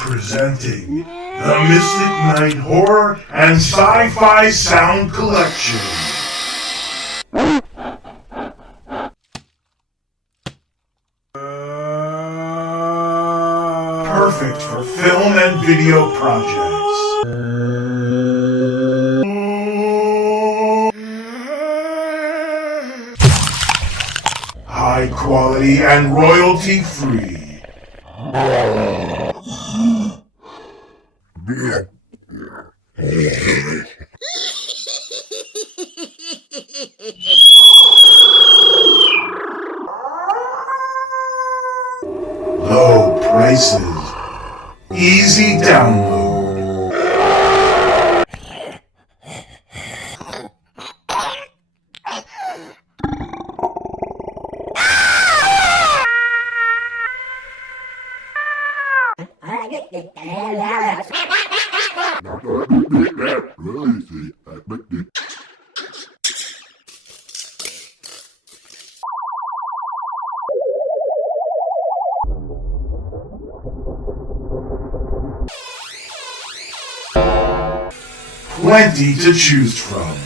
Presenting the Mystic Night Horror and Sci-Fi Sound Collection. Perfect for film and video projects. High quality and royalty free. Low prices. Easy download. Plenty to choose from.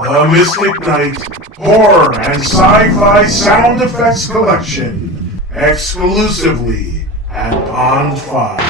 The Mystic Night Horror and Sci-Fi Sound Effects Collection. Exclusively at Pond 5.